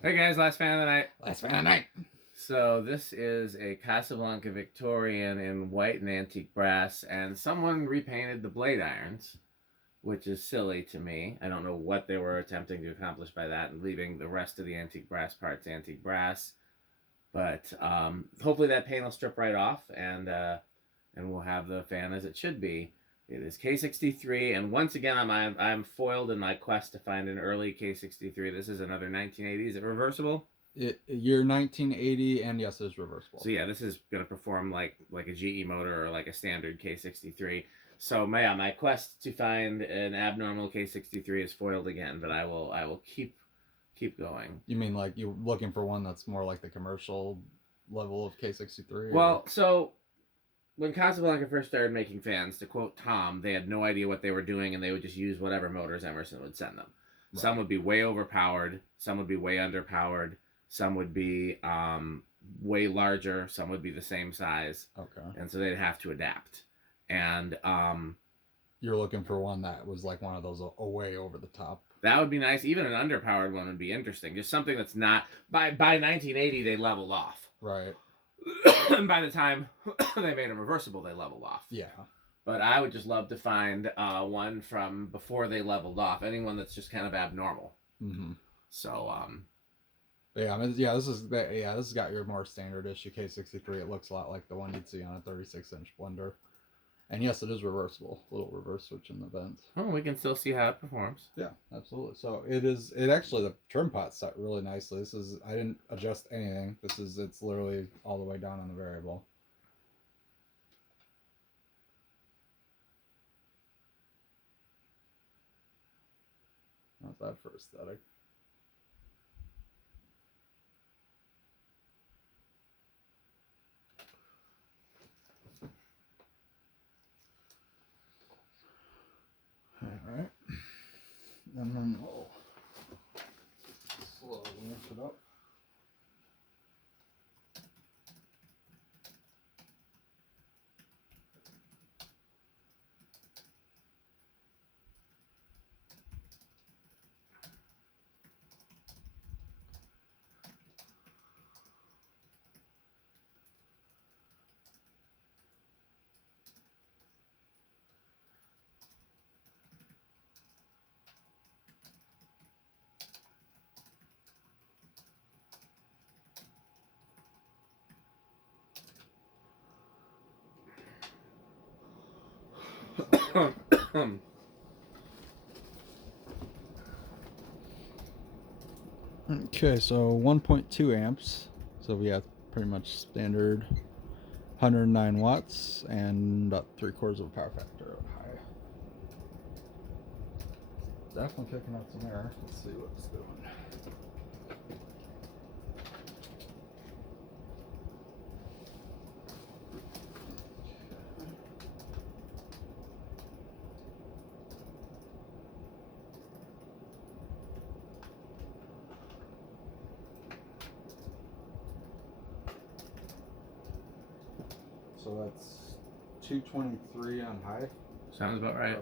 Hey guys, last fan of the night. Last fan of the night. So this is a Casablanca Victorian in white and antique brass, and someone repainted the blade irons, which is silly to me. I don't know what they were attempting to accomplish by that, and leaving the rest of the antique brass parts antique brass. But hopefully that paint will strip right off, and we'll have the fan as it should be. It is K63, and once again, I'm foiled in my quest to find an early K63. This is another 1980. Is it reversible? Year 1980, and yes, it's reversible. So yeah, this is gonna perform like a GE motor or like a standard K63. So my quest to find an abnormal K63 is foiled again, but I will keep going. You mean like you're looking for one that's more like the commercial level of K63? Well, so when Casablanca first started making fans, to quote Tom, they had no idea what they were doing, and they would just use whatever motors Emerson would send them. Right. Some would be way overpowered, some would be way underpowered, some would be way larger, some would be the same size. Okay. And so they'd have to adapt. And you're looking for one that was like one of those way over the top. That would be nice. Even an underpowered one would be interesting. Just something that's not by 1980 they leveled off. Right. And by the time they made them reversible, they leveled off. Yeah. But I would just love to find one from before they leveled off. Anyone that's just kind of abnormal. Mm-hmm. So this has got your more standard issue K63. It looks a lot like the one you'd see on a 36-inch blender. And yes, it is reversible. A little reverse switch in the vent. Oh, we can still see how it performs. Yeah, absolutely. So it actually, the trim pot's set really nicely. I didn't adjust anything. It's literally all the way down on the variable. How's that for aesthetic? Alright. And then we'll slowly lift it up. Okay, so 1.2 amps. So we have pretty much standard 109 watts and about 3/4 of a power factor of high. Definitely kicking out some air. Let's see what it's doing. So that's 223 on high. Sounds about right.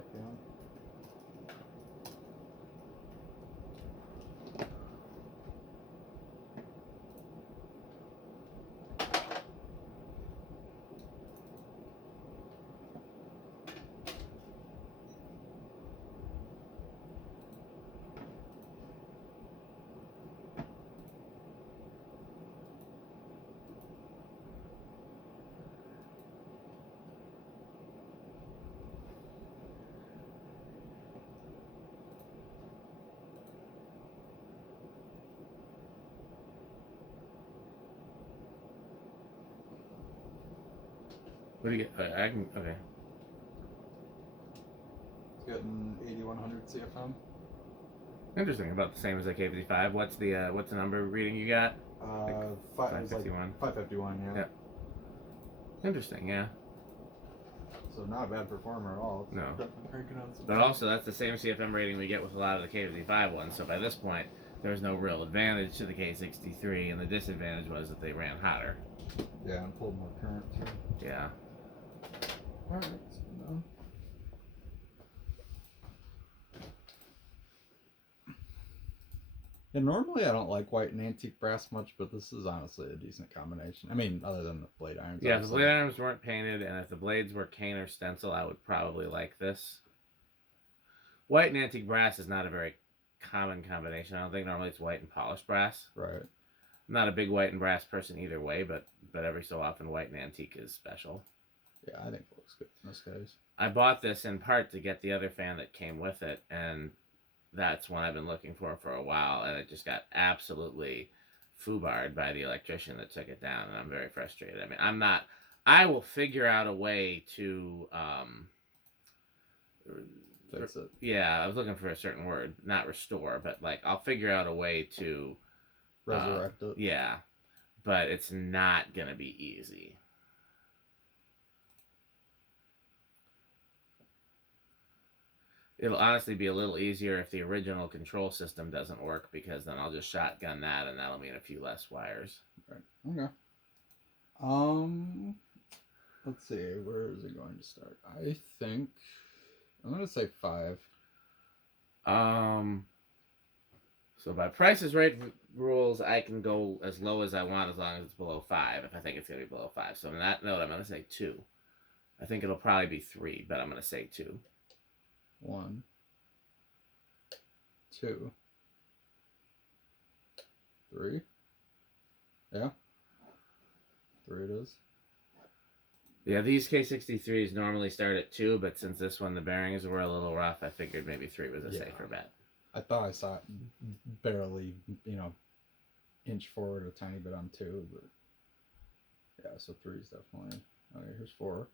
What do you get? I can, okay. It's getting 8100 CFM. Interesting. About the same as the K55. What's the number reading you got? 551. 551, yeah. Interesting, yeah. So not a bad performer at all. No. But also, that's the same CFM rating we get with a lot of the K55 ones. So by this point, there was no real advantage to the K63, and the disadvantage was that they ran hotter. Yeah, and pulled more current too. Yeah. All right. So And normally I don't like white and antique brass much, but this is honestly a decent combination. I mean, other than the blade irons. Yeah, if the blade irons weren't painted and if the blades were cane or stencil, I would probably like this. White and antique brass is not a very common combination. I don't think normally it's white and polished brass. Right. I'm not a big white and brass person either way, but every so often white and antique is special. Yeah, I think it looks good in this case. I bought this in part to get the other fan that came with it, and that's one I've been looking for a while, and it just got absolutely foobarred by the electrician that took it down, and I'm very frustrated. I mean, I will figure out a way to Fix it. yeah, I was looking for a certain word, not restore, but like I'll figure out a way to resurrect it. Yeah, but it's not gonna be easy. It'll honestly be a little easier if the original control system doesn't work, because then I'll just shotgun that, and that'll mean a few less wires. Right. Okay. Let's see. Where is it going to start? I think I'm gonna say 5. So by Price is Right rules, I can go as low as I want as long as it's below 5. If I think it's gonna be below 5, so on that note, I'm gonna say 2. I think it'll probably be 3, but I'm gonna say 2. 1, 2, 3. Yeah. 3 it is. Yeah, these K63s normally start at 2, but since this one the bearings were a little rough, I figured maybe 3 was a safer bet. I thought I saw it barely, inch forward a tiny bit on 2, but yeah, so 3 is definitely. Okay, here's 4.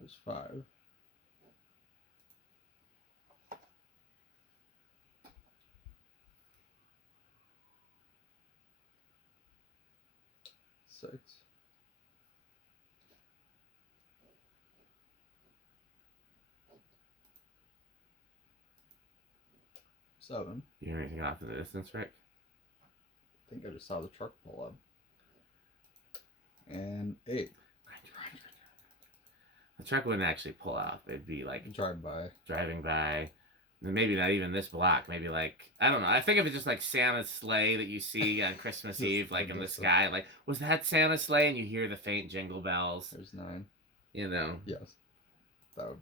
There's 5. 6. 7. You hear anything off in the distance, Rick? I think I just saw the truck pull up. And 8. The truck wouldn't actually pull off. It'd be like driving by. Maybe not even this block. Maybe like, I don't know. I think of it just like Santa's sleigh that you see on Christmas Eve, like in the sky. Like, was that Santa's sleigh? And you hear the faint jingle bells. There's 9. Yes. That would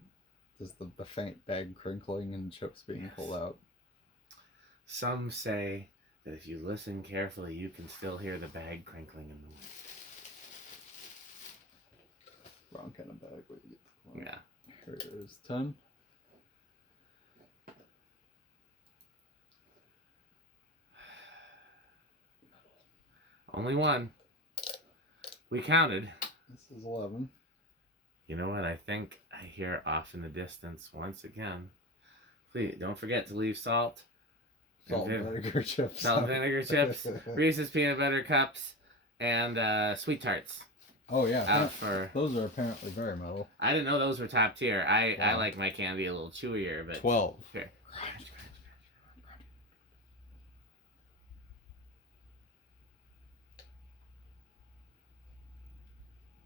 just the faint bag crinkling and chips being pulled out. Some say that if you listen carefully, you can still hear the bag crinkling in the wind. Wrong kind of bag. Where you get the Yeah. Here it is. 10. Only one. We counted. This is 11. You know what? I think I hear off in the distance once again. Please don't forget to leave salt. Salt and vinegar chips. Salt and vinegar chips. Reese's peanut butter cups. And sweet tarts. Oh yeah. Out for those are apparently very metal. I didn't know those were top tier. I like my candy a little chewier, but 12. Here.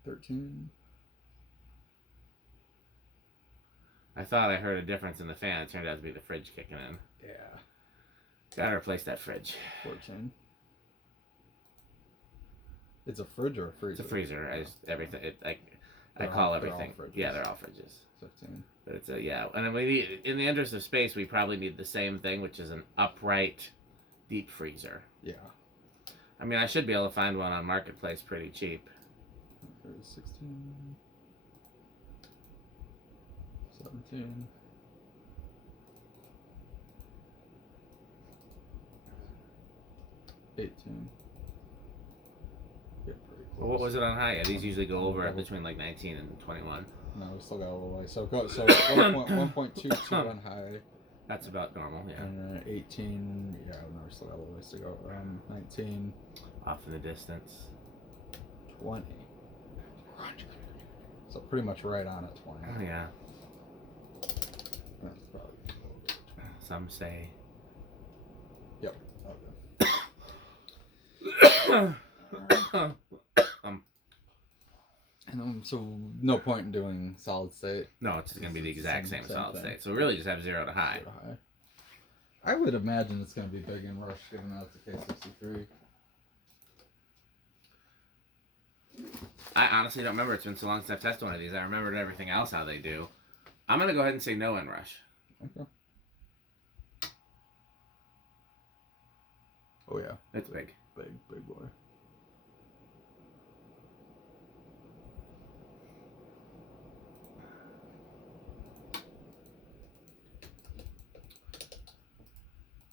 13. I thought I heard a difference in the fan. It turned out to be the fridge kicking in. Yeah. Gotta replace that fridge. 14. It's a fridge or a freezer? It's a freezer. I call everything. Yeah, they're all fridges. 15. But it's and we need, in the interest of space, we probably need the same thing, which is an upright deep freezer. Yeah. I mean, I should be able to find one on Marketplace pretty cheap. 16. 17. 18. Get pretty close. Well, what was it on high? Yeah, these usually go over between like 19 and 21. No, we still got a little way. So 1.22 on high. That's about normal, yeah. And 18, yeah, no, we still got a little ways to go. 19. Off in the distance. 20. So pretty much right on at 20. Oh, yeah. That's probably some say. Yep. So no point in doing solid state. No, it's going to be the exact same solid state. So we really just have 0 to high. 0 to high. I would imagine it's going to be big in Rush, given that it's a K63. I honestly don't remember. It's been so long since I've tested one of these. I remembered everything else how they do. I'm going to go ahead and say no in Rush. Okay. Oh yeah. It's big. Big boy.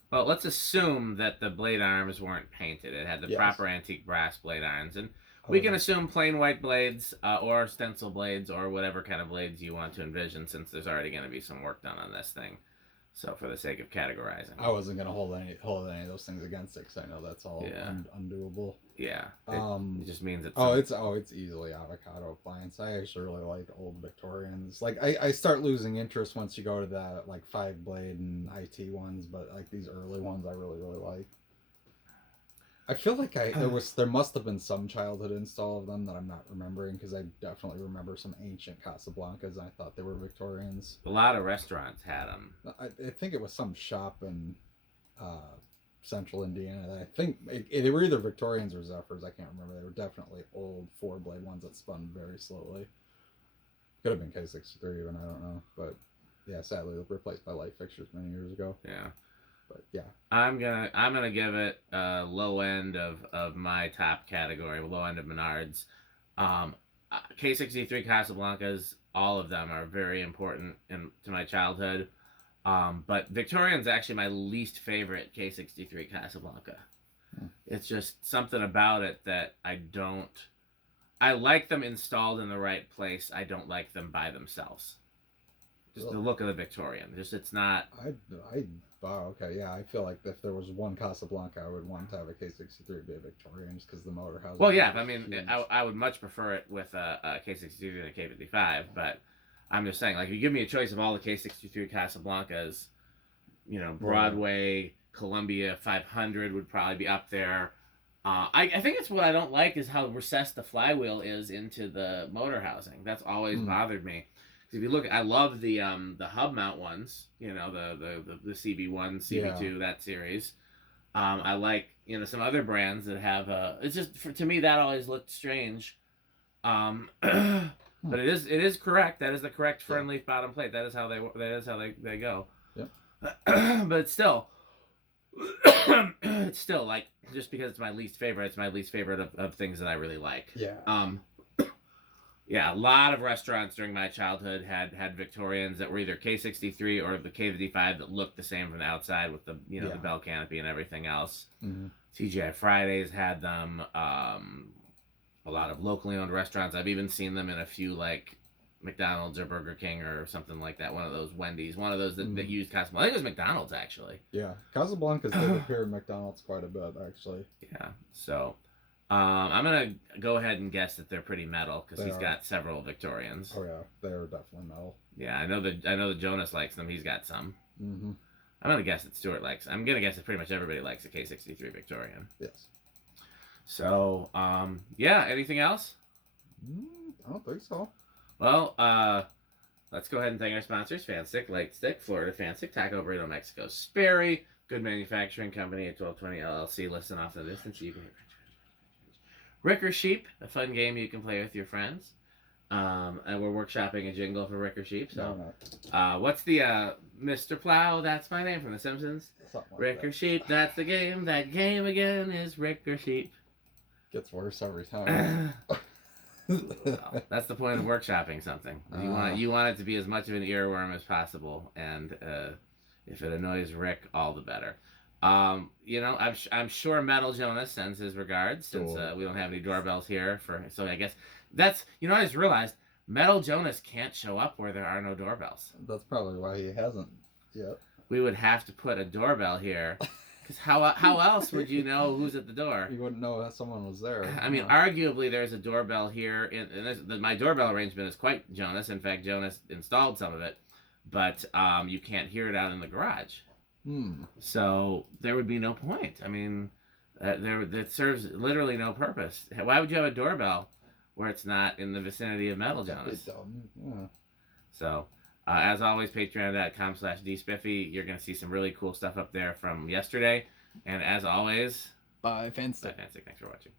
Well, let's assume that the blade arms weren't painted. It had the proper antique brass blade irons. And we can assume plain white blades or stencil blades or whatever kind of blades you want to envision, since there's already going to be some work done on this thing. So for the sake of categorizing. I wasn't going to hold any of those things against it, because I know that's all undoable. Yeah. It just means it's... It's easily avocado appliance. I actually really like old Victorians. Like, I start losing interest once you go to the, like, 5-blade and IT ones, but, like, these early ones I really, really like. I feel like there must have been some childhood install of them that I'm not remembering, because I definitely remember some ancient Casablancas, and I thought they were Victorians. A lot of restaurants had them. I think it was some shop in central Indiana. I think they were either Victorians or Zephyrs. I can't remember. They were definitely old 4-blade ones that spun very slowly. Could have been K63 even, I don't know. But yeah, sadly replaced by light fixtures many years ago. Yeah. But yeah, I'm gonna give it low end of my top category, low end of Menards. K63 Casablancas, all of them are very important to my childhood. But Victorian's actually my least favorite K63 Casablanca. It's just something about it that I like them installed in the right place. I don't like them by themselves. Just the look of the Victorian. It's not... Wow, okay, yeah, I feel like if there was one Casablanca, I would want to have a K63 be a Victorian, just because the motor housing... Well, yeah, I mean, I would much prefer it with a K63 than a K55, but I'm just saying, like, if you give me a choice of all the K63 Casablancas, Broadway, Columbia 500 would probably be up there. I think it's what I don't like is how recessed the flywheel is into the motor housing. That's always bothered me. If you look, I love the hub mount ones, the CB1, CB2, that series. I like some other brands that have it's just to me that always looked strange. But it is correct. That is the correct fernleaf bottom plate. That is how they go. Yeah. But it's still like, just because it's my least favorite, it's my least favorite of things that I really like. Yeah. Yeah, a lot of restaurants during my childhood had Victorians that were either K63 or the K55 that looked the same from the outside with the the bell canopy and everything else. Mm-hmm. TGI Fridays had them. A lot of locally owned restaurants. I've even seen them in a few like McDonald's or Burger King or something like that. One of those Wendy's. One of those that used Casablanca. I think it was McDonald's actually. Yeah, Casablanca's did appear in McDonald's quite a bit actually. Yeah, so. I'm gonna go ahead and guess that they're pretty metal because he's got several Victorians. Oh yeah, they are definitely metal. Yeah, I know that Jonas likes them. He's got some. Mm-hmm. I'm gonna guess that Stuart likes. I'm gonna guess that pretty much everybody likes a K63 Victorian. Yes. So, yeah. Anything else? I don't think so. Well, let's go ahead and thank our sponsors: Fanstick, Lake Stick, Florida Fanstick, Taco Burrito, Mexico Sperry, Good Manufacturing Company at 1220 LLC. Listen off in the distance. You can. Ricker Sheep, a fun game you can play with your friends. And we're workshopping a jingle for Ricker Sheep. So, what's the Mr. Plow? That's my name from The Simpsons. Like Ricker Sheep, that's the game. That game again is Ricker Sheep. Gets worse every time. Well, that's the point of workshopping something. You want it to be as much of an earworm as possible, and if it annoys Rick, all the better. I'm sure Metal Jonas sends his regards, since we don't have any doorbells here so I guess that's I just realized Metal Jonas can't show up where there are no doorbells. That's probably why he hasn't yet. We would have to put a doorbell here, because how else would you know who's at the door? You wouldn't know if someone was there. I mean, arguably there's a doorbell here, and my doorbell arrangement is quite Jonas. In fact, Jonas installed some of it, but you can't hear it out in the garage. So there would be no point. I mean, that serves literally no purpose. Why would you have a doorbell where it's not in the vicinity of metal, Jonas? Yeah. So, as always, patreon.com/dspiffy. You're going to see some really cool stuff up there from yesterday. And as always, Bye, Fantastic. bye, Fantastic. Thanks for watching.